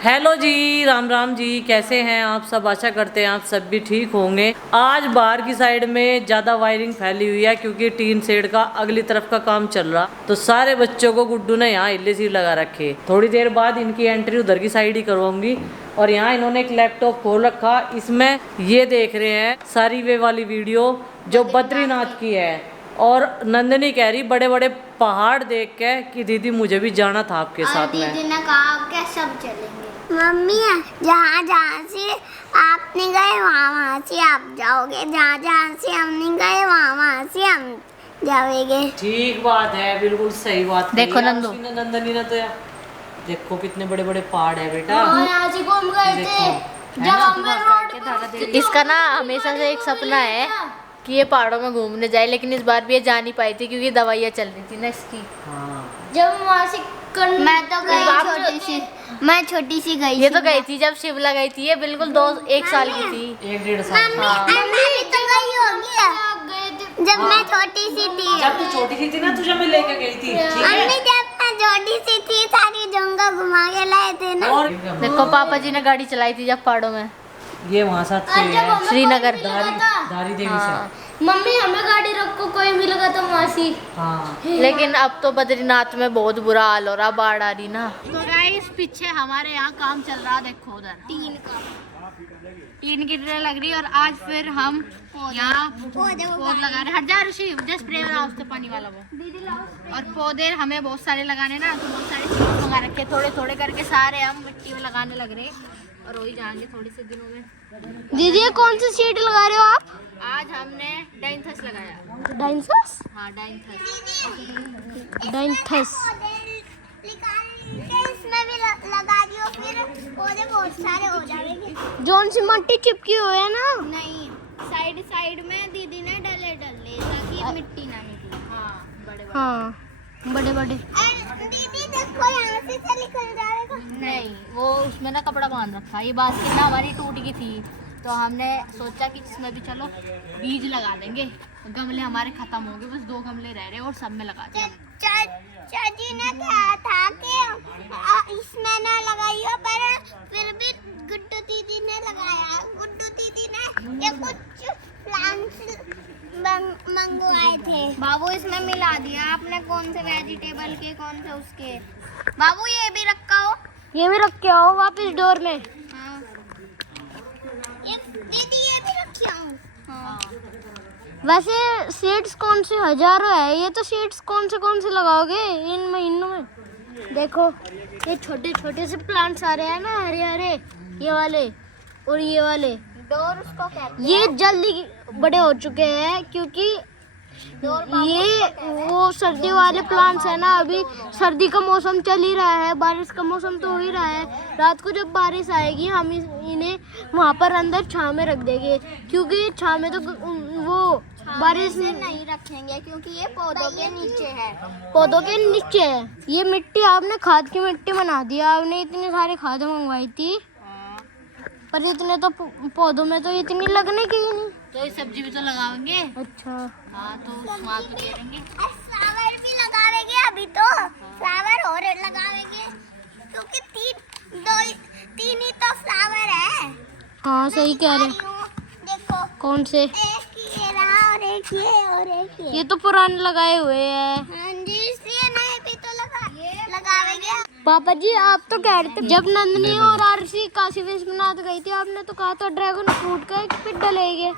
Hello जी, राम राम जी। कैसे हैं आप सब? आशा करते हैं आप सब भी ठीक होंगे। आज बाहर की साइड में ज़्यादा वायरिंग फैली हुई है क्योंकि टीन शेड का अगली तरफ का काम चल रहा, तो सारे बच्चों को गुड्डू ने यहाँ इल्ले सील लगा रखे। थोड़ी देर बाद इनकी एंट्री उधर की साइड ही करवाऊंगी। और यहाँ इन्होंने एक लैपटॉप खोल रखा, इसमें ये देख रहे हैं सारी वे वाली वीडियो जो बद्रीनाथ की है। और नंदनी कह रही बड़े बड़े पहाड़ देख के कि दीदी मुझे भी जाना था आपके साथ में। दीदी ने कहा क्या सब चलेंगे। मम्मी जहाँ जहाँ से आप नहीं गए वहाँ से आप जाओगे, जहाँ जहाँ से हम नहीं गए वहाँ से हम जाएंगे। ठीक बात है, बिल्कुल सही बात। देखो नंदू, नंदनी ने तो यार देखो कितने बड़े बड़े पहाड़ है बेटा। आज ही घूम गए थे जब हम रोड। इसका ना हमेशा से एक सपना है कि ये पहाड़ों में घूमने जाए, लेकिन इस बार भी ये जा नहीं पाई थी क्योंकि दवाइयाँ चल रही थी ना इसकी। जब वहाँ से मैं तो गई मैं छोटी सी गई। ये तो गई थी जब शिमला गई थी, ये बिल्कुल 1 साल की थी। 1-1.5 साल। मम्मी तो गई होगी जब मैं छोटी सी थी। जब तू छोटी सी थी ना, तुझे मैं लेके गई थी, ठीक है? मम्मी जब मैं छोटी सी थी सारी जगह घुमा के लाए थे ना। और देखो पापा जी ने गाड़ी चलाई थी जब पहाड़ों में, ये वहाँ साथ से है श्रीनगर। दारी देवी से। मम्मी हमें गाड़ी रखो, कोई मिल गया तो मासी। हाँ। लेकिन अब तो बद्रीनाथ में बहुत बुरा हाल हो रहा, बाढ़ आ रही ना। तो गाइस पीछे हमारे यहाँ काम चल रहा, देखो उधर टीन गिरने लग रही। और आज फिर हम यहाँ पौधे लगा रहे। हट जा ऋषि, जस्ट स्प्रे वाला उससे पानी वाला वो। और पौधे हमें बहुत सारे लगाने ना, तो बहुत सारे सीड्स मंगा रखे, थोड़े थोड़े करके सारे हम मिट्टी में लगाने लग रहे और हो ही जाएंगे थोड़े से दिनों में। दीदी ये कौन सी सीट लगा रहे हो आप? आज हमने डाइंथस लगाया। डाइंथस? हाँ डाइंथस। इसमें भी लगा दियो, फिर पौधे बहुत सारे हो जाएंगे। जोन सी मट्टी चिपकी हुई है ना? नहीं, साइड साइड में दीदी ने डले ताकि मिट्टी ना निकले। हाँ बड़े बड़े। दीदी देखो यहाँ से निकल जाएगा। नहीं, वो उसमें ना कपड़ा बांध रखा। ये बास्केट ना हमारी टूट गई थी, तो हमने सोचा कि इसमें भी चलो बीज लगा देंगे। गमले हमारे खत्म हो गए, बस 2 गमले रह रहे और सब में लगा दिए। चाची ने कहा था कि इसमें ना लगाइयो, पर फिर भी गुड्डू दीदी ने लगाया। गुड्डू दीदी ने ये कुछ प्लांट्स मंगवाए थे। बाबू इसमें मिला दिया आपने, कौन से वेजिटेबल के कौन से उसके। बाबू ये भी रखा हो, ये भी रख के आओ वापस डोर में। हाँ। ये दीदी ये भी रखी हूँ। हाँ। वैसे सीड्स कौन से हजारों है, ये तो सीड्स कौन से लगाओगे इन महीनों में? देखो ये छोटे छोटे से प्लांट्स आ रहे हैं ना, हरे हरे, ये वाले और ये वाले। डोर उसको कहते हैं। ये जल्दी बड़े हो चुके हैं क्योंकि ये वो सर्दी वाले प्लांट्स है ना। अभी सर्दी का मौसम चल ही रहा है, बारिश का मौसम तो हो ही रहा है। रात को जब बारिश आएगी हम इन्हें वहाँ पर अंदर छाँव में रख देंगे, क्योंकि छाँव में तो वो बारिश में नहीं रखेंगे क्योंकि ये पौधों के नीचे है। पौधों के नीचे है। ये मिट्टी आपने खाद की मिट्टी बना दिया। आपने इतनी सारी खाद मंगवाई थी, पर इतने तो पौधों में तो इतनी लगने की ही नहीं। तो ये सब्जी भी तो लगाएंगे। अच्छा हाँ, तो स्वाद भी दे देंगे। फ्लावर भी लगावेंगे, अभी तो फ्लावर और लगावेंगे क्योंकि तीन ही तो फ्लावर है। हाँ सही कह रहे। देखो कौन से, एक ये रहा और एक ये और एक ये तो पुराने लगाए हुए हैं। हाँ जी, इसलिए नए भी तो लगावेंगे। पापा जी आप तो कह रहे थे जब नंदनी और आरसी काशी विश्वनाथ गई थी, आपने तो कहा था ड्रैगन फ्रूट का एक पेड़ डलेगे,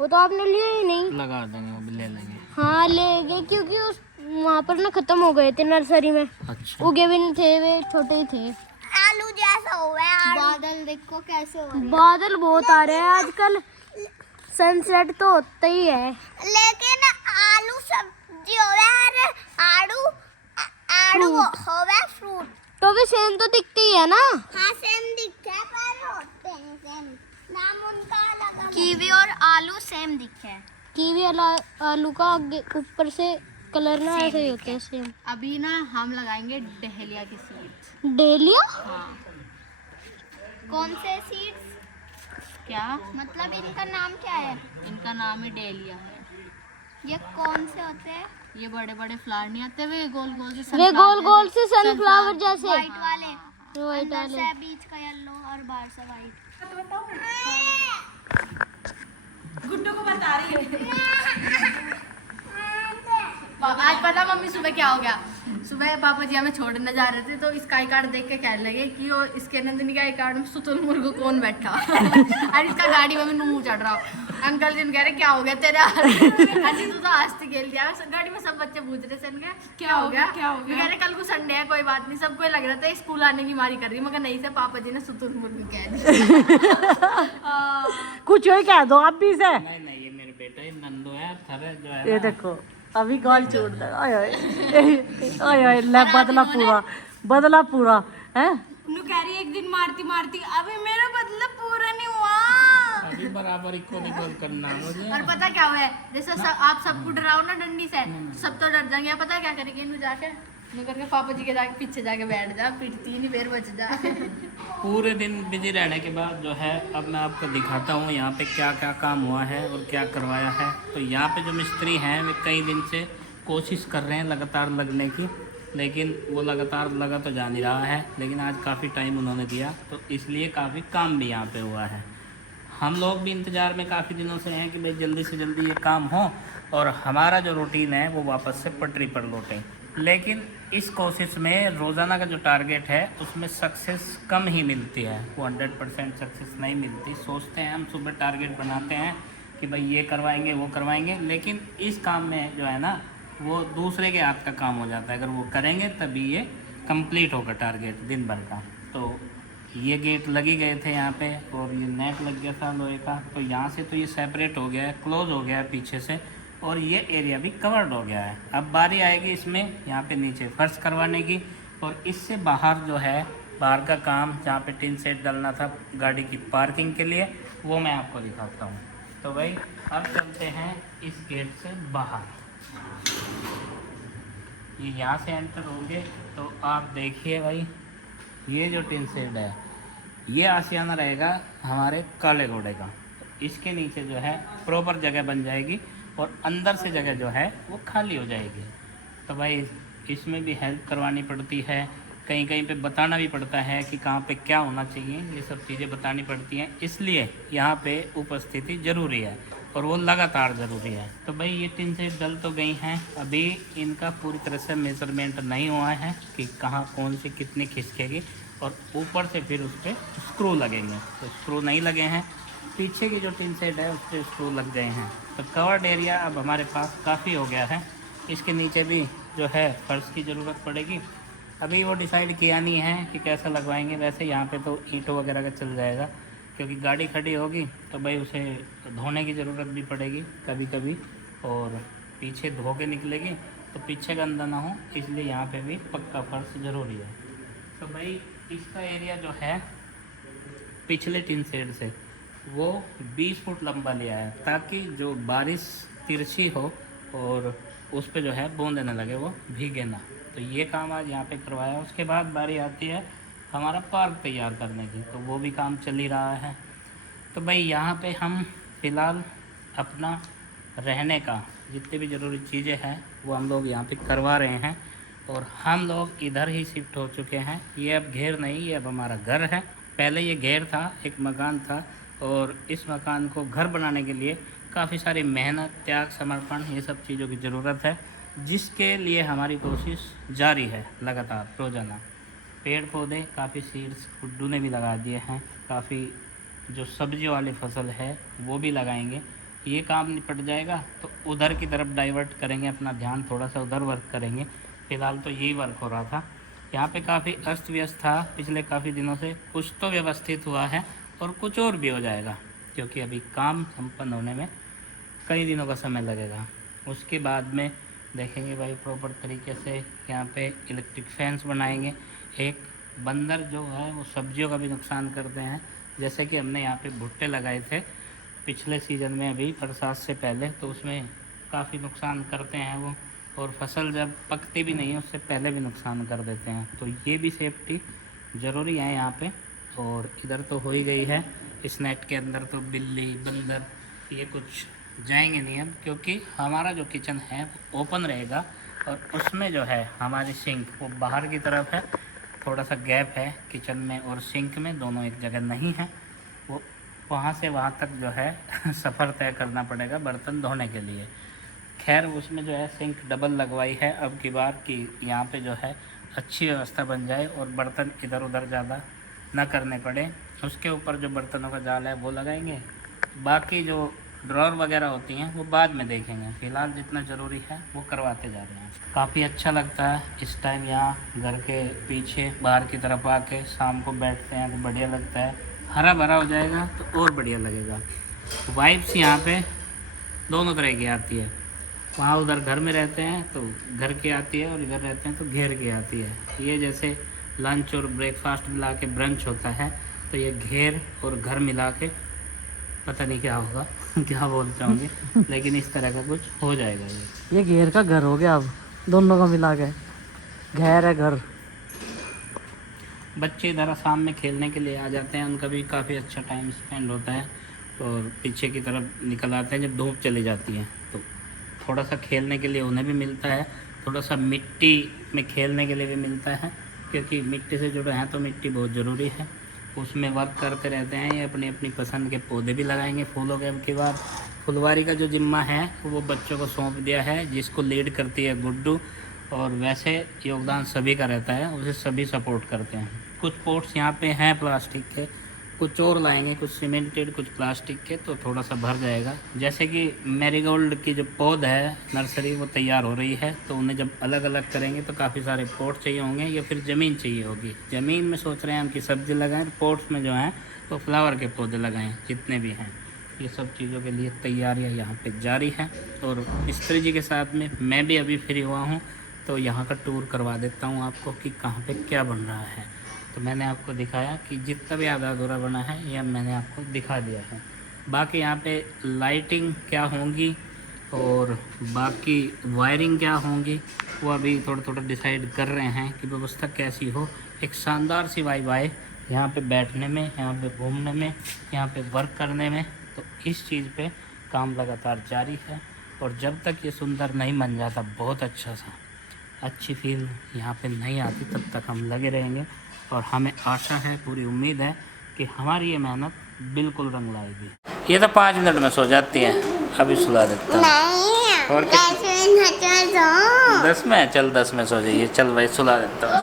वो तो आपने लिया ही नहीं। लगा देंगे, वो भी ले लेंगे। हाँ लेंगे क्योंकि उस वहाँ पर ना खत्म हो गए थे नर्सरी में। अच्छा। उगे भी नहीं थे, वे छोटे ही थे। आलू जैसा हुआ है। बादल देखो कैसे हो रहे हैं। बादल बहुत आ रहे हैं आजकल, सनसेट तो होता ही है। लेकिन आलू सब्जी होवे, आड़ू होवे फ्रूट, तो भी सेम तो दिखती ही है ना। हाँ सेम दिखता है, पर होते हैं सेम, नाम उनका अलग है। कीवी और आलू सेम दिखे हैं। कीवी आलू का ऊपर से कलर ना ऐसे ही होते हैं सेम। अभी ना हम लगाएंगे डहेलिया के सीड्स। डेलिया? हाँ। कौन से सीड्स? क्या मतलब इनका नाम क्या है? इनका नाम है डेलिया है। ये कौन से होते हैं? ये बड़े बड़े फ्लावर नहीं आते वे गोल गोल से सनफ्लावर जैसे। वाइट वाले। अंदर से बीच का येलो और बाहर से वाइट। गुड्डू को बता रही है। आज पता मम्मी सुबह क्या हो गया, सुबह पापा जी हमें छोड़ने जा रहे थे तो स्काई कार्ड देख के कहने लगे कि वो इसके नंदिनी का कार्ड में सुतुल मुर्गो कौन बैठा और इसका गाड़ी में मुंह चढ़ रहा हो। अंकल जी कह रहे क्या हो गया तेरा अजी तू तो आस्ती खेल दिया। गाड़ी में सब बच्चे पूछ रहे थे क्या हो गया कह रहे कल को संडे है कोई बात नहीं। सबको लग रहा था स्कूल आने की मारी कर रही मगर नहीं से पापा जी ने सुतुल मुर्गो कह दिया। कुछ ही कह दो आप भी से। नहीं ये मेरे बेटा नंदू है थरे जो है ये देखो अभी गाल छोड़ दे। आय ले बदला पूरा है। नु कह रही एक दिन मारती मारती अभी मेरा बदला पूरा नहीं हुआ। अभी बराबर को नहीं करना मुझे। और पता क्या हुआ है जैसे आप सबको डराओ ना डंडी से सब तो डर जाएंगे। पता क्या करेंगे इन्हें जाके नु करके पापा जी के जाके पीछे जाके बैठ जा पिटती नहीं फिर बच जा। पूरे दिन बिजी रहने के बाद जो है अब मैं आपको दिखाता हूँ यहाँ पे क्या क्या काम हुआ है और क्या करवाया है। तो यहाँ पे जो मिस्त्री हैं वे कई दिन से कोशिश कर रहे हैं लगातार लगने की, लेकिन वो लगातार लगा तो जा नहीं रहा है। लेकिन आज काफ़ी टाइम उन्होंने दिया तो इसलिए काफ़ी काम भी यहाँ पे हुआ है। हम लोग भी इंतज़ार में काफ़ी दिनों से हैं कि भाई जल्दी से जल्दी ये काम हो और हमारा जो रूटीन है वो वापस से पटरी पर लौटे। लेकिन इस कोशिश में रोज़ाना का जो टारगेट है उसमें सक्सेस कम ही मिलती है, वो 100% सक्सेस नहीं मिलती। सोचते हैं हम सुबह टारगेट बनाते हैं कि भाई ये करवाएंगे वो करवाएंगे, लेकिन इस काम में जो है ना वो दूसरे के हाथ का काम हो जाता है। अगर वो करेंगे तभी ये कंप्लीट होगा टारगेट दिन भर का। तो ये गेट लगे गए थे यहाँ पे और ये नेट लग गया था लोहे का, तो यहाँ से तो ये सेपरेट हो गया है, क्लोज हो गया है पीछे से और ये एरिया भी कवर्ड हो गया है। अब बारी आएगी इसमें यहाँ पे नीचे फर्श करवाने की और इससे बाहर जो है बाहर का काम जहाँ पे टिन सेट डालना था गाड़ी की पार्किंग के लिए वो मैं आपको दिखाता हूँ। तो भाई अब चलते हैं इस गेट से बाहर। ये यहाँ से एंटर होंगे तो आप देखिए भाई ये जो टिन सेट है ये आशियाना रहेगा हमारे काले घोड़े का। इसके नीचे जो है प्रॉपर जगह बन जाएगी और अंदर से जगह जो है वो खाली हो जाएगी। तो भाई इसमें भी हेल्प करवानी पड़ती है, कहीं कहीं पे बताना भी पड़ता है कि कहाँ पे क्या होना चाहिए, ये सब चीज़ें बतानी पड़ती हैं। इसलिए यहाँ पे उपस्थिति ज़रूरी है और वो लगातार ज़रूरी है। तो भाई ये टिन सेट डल तो गई हैं, अभी इनका पूरी तरह से मेजरमेंट नहीं हुआ है कि कहाँ कौन सी कितनी खिसकेगी और ऊपर से फिर उस पर स्क्रू लगेंगे। तो स्क्रू नहीं लगे हैं, पीछे की जो टिन सेट है उस पर स्क्रू लग गए हैं। तो कवर्ड एरिया अब हमारे पास काफ़ी हो गया है। इसके नीचे भी जो है फर्श की ज़रूरत पड़ेगी। अभी वो डिसाइड किया नहीं है कि कैसा लगवाएंगे। वैसे यहाँ पे तो ईंटों वगैरह का चल जाएगा क्योंकि गाड़ी खड़ी होगी तो भाई उसे धोने की ज़रूरत भी पड़ेगी कभी कभी और पीछे धो के निकलेगी तो पीछे गंदा ना हो, इसलिए यहाँ पे भी पक्का फर्श ज़रूरी है। तो भाई इसका एरिया जो है पिछले टिन सेट से वो 20 फुट लंबा लिया है ताकि जो बारिश तिरछी हो और उस पे जो है बूंदे न लगे, वो भीगे ना। तो ये काम आज यहाँ पे करवाया। उसके बाद बारी आती है हमारा पार्क तैयार करने की, तो वो भी काम चल ही रहा है। तो भाई यहाँ पे हम फ़िलहाल अपना रहने का जितनी भी ज़रूरी चीज़ें हैं वो हम लोग यहाँ पे करवा रहे हैं और हम लोग इधर ही शिफ्ट हो चुके हैं। ये अब घेर नहीं, ये अब हमारा घर है। पहले ये घेर था, एक मकान था और इस मकान को घर बनाने के लिए काफ़ी सारी मेहनत, त्याग, समर्पण ये सब चीज़ों की ज़रूरत है, जिसके लिए हमारी कोशिश जारी है लगातार रोज़ाना। पेड़ पौधे काफ़ी सीड्स गुड्डू ने भी लगा दिए हैं, काफ़ी जो सब्जियों वाली फसल है वो भी लगाएंगे। ये काम निपट जाएगा तो उधर की तरफ डाइवर्ट करेंगे अपना ध्यान, थोड़ा सा उधर वर्क करेंगे। फ़िलहाल तो यही वर्क हो रहा था। यहाँ पे काफ़ी अस्त व्यस्त था पिछले काफ़ी दिनों से, कुछ तो व्यवस्थित हुआ है और कुछ और भी हो जाएगा क्योंकि अभी काम संपन्न होने में कई दिनों का समय लगेगा। उसके बाद में देखेंगे भाई प्रॉपर तरीके से यहाँ पे इलेक्ट्रिक फैंस बनाएंगे। एक बंदर जो है वो सब्जियों का भी नुकसान करते हैं, जैसे कि हमने यहाँ पे भुट्टे लगाए थे पिछले सीज़न में अभी बरसात से पहले, तो उसमें काफ़ी नुकसान करते हैं वो, और फसल जब पकती भी नहीं है उससे पहले भी नुकसान कर देते हैं। तो ये भी सेफ्टी ज़रूरी है यहाँ पे। और इधर तो हो ही गई है, इस नेट के अंदर तो बिल्ली बंदर ये कुछ जाएंगे नहीं अब, क्योंकि हमारा जो किचन है ओपन रहेगा और उसमें जो है हमारी सिंक वो बाहर की तरफ है, थोड़ा सा गैप है किचन में और सिंक में, दोनों एक जगह नहीं है। वो वहाँ से वहाँ तक जो है सफ़र तय करना पड़ेगा बर्तन धोने के लिए। खैर उसमें जो है सिंक डबल लगवाई है अब की बार, कि यहाँ पे जो है अच्छी व्यवस्था बन जाए और बर्तन इधर उधर ज़्यादा ना करने पड़े। उसके ऊपर जो बर्तनों का जाल है वो लगाएंगे, बाकी जो ड्रॉर वगैरह होती हैं वो बाद में देखेंगे। फ़िलहाल जितना ज़रूरी है वो करवाते जा रहे हैं। काफ़ी अच्छा लगता है इस टाइम यहाँ घर के पीछे बाहर की तरफ आके शाम को बैठते हैं तो बढ़िया लगता है। हरा भरा हो जाएगा तो और बढ़िया लगेगा। वाइब्स यहाँ पे दोनों तरह की आती है। वहाँ उधर घर में रहते हैं तो घर की आती है और इधर रहते हैं तो घेर की आती है। ये जैसे लंच और ब्रेकफास्ट मिला के ब्रंच होता है, तो ये घेर और घर मिला के पता नहीं क्या होगा क्या बोलते होंगे, लेकिन इस तरह का कुछ हो जाएगा। ये घेर का घर हो गया, अब दोनों का मिला के घेर है घर। बच्चे इधर शाम में खेलने के लिए आ जाते हैं, उनका भी काफ़ी अच्छा टाइम स्पेंड होता है। और पीछे की तरफ निकल आते हैं जब धूप चली जाती है, तो थोड़ा सा खेलने के लिए उन्हें भी मिलता है, थोड़ा सा मिट्टी में खेलने के लिए भी मिलता है, क्योंकि मिट्टी से जुड़े हैं तो मिट्टी बहुत ज़रूरी है। उसमें वर्क करते रहते हैं। ये अपनी अपनी पसंद के पौधे भी लगाएंगे फूलों के। अब की बार फुलवारी का जो जिम्मा है वो बच्चों को सौंप दिया है, जिसको लीड करती है गुड्डू। और वैसे योगदान सभी का रहता है, उसे सभी सपोर्ट करते हैं। कुछ पोट्स यहाँ पे हैं प्लास्टिक के, कुछ और लाएंगे, कुछ सीमेंटेड कुछ प्लास्टिक के, तो थोड़ा सा भर जाएगा। जैसे कि मैरीगोल्ड की जो पौध है नर्सरी वो तैयार हो रही है, तो उन्हें जब अलग अलग करेंगे तो काफ़ी सारे पोट चाहिए होंगे या फिर ज़मीन चाहिए होगी। ज़मीन में सोच रहे हैं हम कि सब्ज़ी लगाएं, तो पोट्स में जो हैं तो फ्लावर के पौधे लगाएं जितने भी हैं। ये सब चीज़ों के लिए तैयारियाँ यहाँ पे जारी हैं। और मिस्त्री जी के साथ में मैं भी अभी फ्री हुआ हूँ, तो यहाँ का टूर करवा देता हूँ आपको कि कहाँ पे क्या बन रहा है। तो मैंने आपको दिखाया कि जितना भी आधा अधूरा बना है यह मैंने आपको दिखा दिया है। बाकी यहाँ पे लाइटिंग क्या होंगी और बाकी वायरिंग क्या होंगी वो अभी थोड़ा थोड़ा डिसाइड कर रहे हैं कि व्यवस्था कैसी हो। एक शानदार सी वाइब आए यहाँ पे बैठने में, यहाँ पे घूमने में, यहाँ पे वर्क करने में। तो इस चीज़ पे काम लगातार जारी है और जब तक ये सुंदर नहीं बन जाता, बहुत अच्छी फील यहाँ पे नहीं आती, तब तक हम लगे रहेंगे। और हमें आशा है, पूरी उम्मीद है कि हमारी ये मेहनत बिल्कुल रंग लाएगी। ये तो 5 मिनट में सो जाती है, अभी सुला देता हूँ। और 10 में चल 10 में सो जाइए। चल भाई सुला देता हूँ।